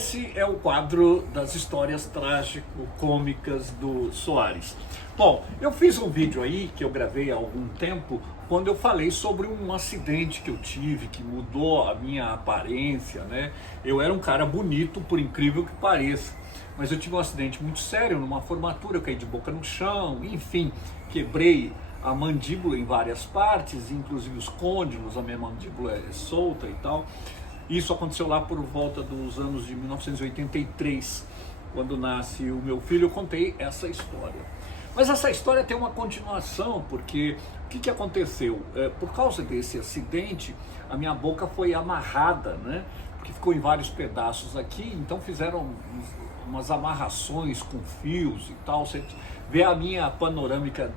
esse é o quadro das histórias trágico-cômicas do Soares. Bom, eu fiz um vídeo aí que eu gravei há algum tempo, quando eu falei sobre um acidente que eu tive, que mudou a minha aparência, né? Eu era um cara bonito, por incrível que pareça, mas eu tive um acidente muito sério numa formatura, eu caí de boca no chão, enfim, quebrei a mandíbula em várias partes, inclusive os côndilos, a minha mandíbula é solta e tal. Isso aconteceu lá por volta dos anos de 1983, quando nasce o meu filho. Eu contei essa história. Mas essa história tem uma continuação, porque o que aconteceu? Por causa desse acidente, a minha boca foi amarrada, né? Porque ficou em vários pedaços aqui, então fizeram umas amarrações com fios e tal. Você vê a minha panorâmica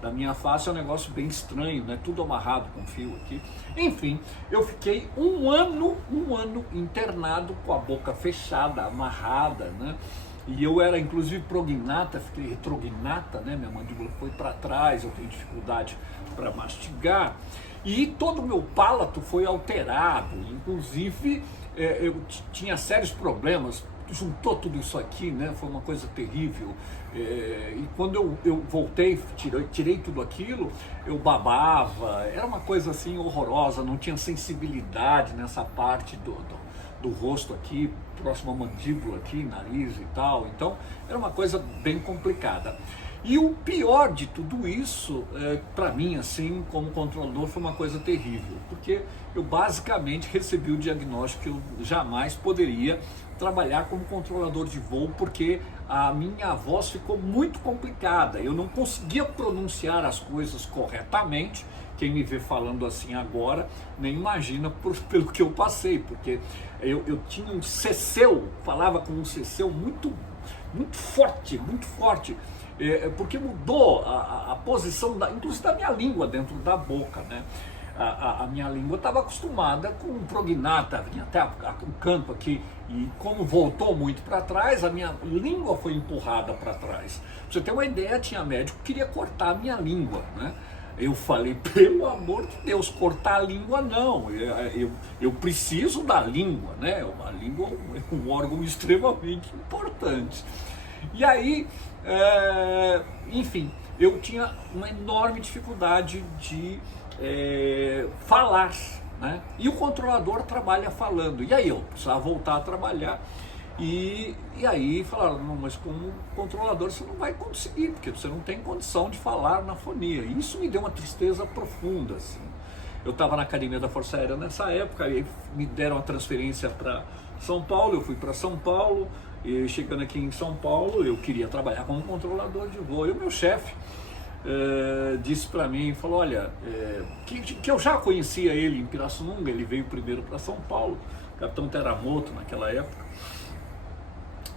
da minha face, é um negócio bem estranho, né? Tudo amarrado com fio aqui. Enfim, eu fiquei um ano internado com a boca fechada, amarrada, né? E eu era inclusive prognata, fiquei retrognata, né? Minha mandíbula foi para trás, eu tenho dificuldade para mastigar. E todo o meu palato foi alterado, inclusive eu tinha sérios problemas. Juntou tudo isso aqui, né? Foi uma coisa terrível. E quando eu voltei, tirei tudo aquilo, eu babava, era uma coisa assim horrorosa, não tinha sensibilidade nessa parte do rosto aqui, próximo à mandíbula aqui, nariz e tal. Então era uma coisa bem complicada. E o pior de tudo isso, para mim, assim, como controlador, foi uma coisa terrível, porque eu basicamente recebi o diagnóstico que eu jamais poderia trabalhar como controlador de voo, porque a minha voz ficou muito complicada, eu não conseguia pronunciar as coisas corretamente. Quem me vê falando assim agora nem imagina pelo que eu passei, porque eu tinha um ceceu, falava com um ceceu muito forte, porque mudou a posição, inclusive da minha língua dentro da boca, né? A minha língua estava acostumada com um prognata, vinha até o canto aqui, e como voltou muito para trás, a minha língua foi empurrada para trás. Pra você ter uma ideia, tinha médico que queria cortar a minha língua, né? Eu falei, pelo amor de Deus, cortar a língua não, eu preciso da língua, né? A língua é um órgão extremamente importante. E aí, enfim, eu tinha uma enorme dificuldade de falar, né? E o controlador trabalha falando. E aí eu precisava voltar a trabalhar. E aí falaram, não, mas como controlador você não vai conseguir, porque você não tem condição de falar na fonia. E isso me deu uma tristeza profunda, assim. Eu estava na Academia da Força Aérea nessa época, e aí me deram a transferência para São Paulo, eu fui para São Paulo, e chegando aqui em São Paulo, eu queria trabalhar como controlador de voo. E o meu chefe disse para mim, falou, olha, que eu já conhecia ele em Pirassununga, ele veio primeiro para São Paulo, capitão Teramoto naquela época.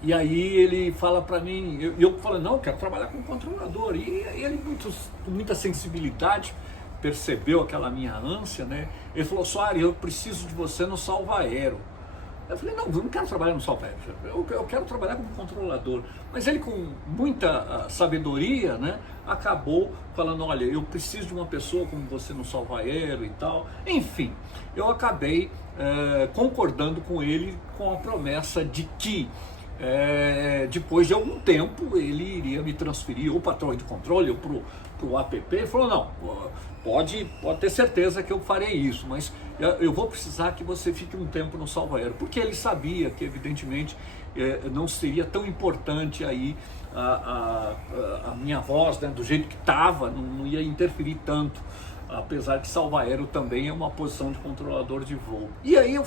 E aí ele fala para mim, eu falo, não, eu quero trabalhar como controlador. E ele, com muita sensibilidade, percebeu aquela minha ânsia, né? Ele falou, Soares, eu preciso de você no Salvaero. Eu falei, não, eu não quero trabalhar no Salvaero, eu quero trabalhar como controlador. Mas ele, com muita sabedoria, né, acabou falando, olha, eu preciso de uma pessoa como você no Salvaero e tal. Enfim, eu acabei concordando com ele, com a promessa de que depois de algum tempo ele iria me transferir ou para a torre de controle ou para o APP. Ele falou, não, pode ter certeza que eu farei isso, mas eu vou precisar que você fique um tempo no Salvaero, porque ele sabia que evidentemente não seria tão importante aí a minha voz, né, do jeito que estava, não ia interferir tanto, apesar que Salvaero também é uma posição de controlador de voo. E aí eu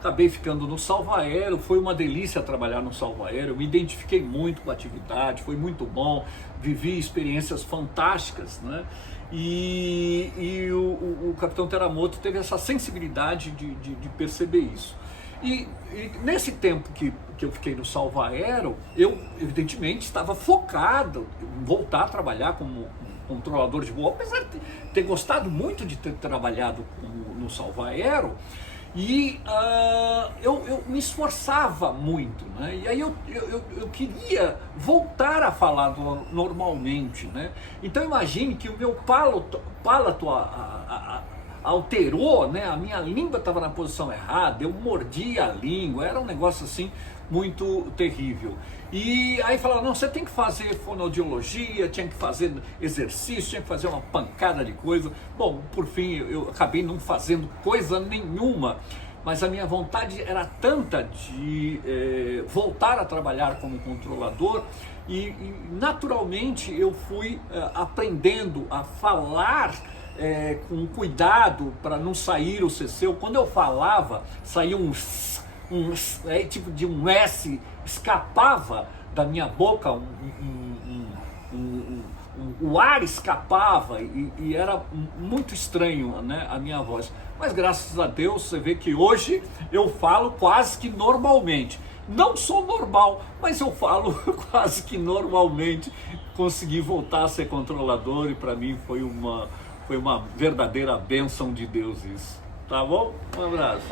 acabei ficando no Salvaero, foi uma delícia trabalhar no Salvaero, eu me identifiquei muito com a atividade, foi muito bom, vivi experiências fantásticas, né? E o capitão Teramoto teve essa sensibilidade de perceber isso. E nesse tempo que eu fiquei no Salvaero, eu evidentemente estava focado em voltar a trabalhar como controlador de voo, apesar de ter gostado muito de ter trabalhado no Salvaero. E eu me esforçava muito, né? E aí eu queria voltar a falar normalmente, né? Então imagine que o meu palato alterou, né? A minha língua estava na posição errada, eu mordia a língua, era um negócio assim muito terrível. E aí falaram, não, você tem que fazer fonoaudiologia, tinha que fazer exercício, tinha que fazer uma pancada de coisa. Bom, por fim, eu acabei não fazendo coisa nenhuma, mas a minha vontade era tanta de voltar a trabalhar como controlador e naturalmente eu fui aprendendo a falar com cuidado para não sair o ceceu. Quando eu falava, saía tipo de um S, escapava da minha boca, o ar escapava e era muito estranho, né, a minha voz. Mas graças a Deus, você vê que hoje eu falo quase que normalmente. Não sou normal, mas eu falo quase que normalmente. Consegui voltar a ser controlador e para mim foi uma verdadeira bênção de Deus isso. Tá bom? Um abraço.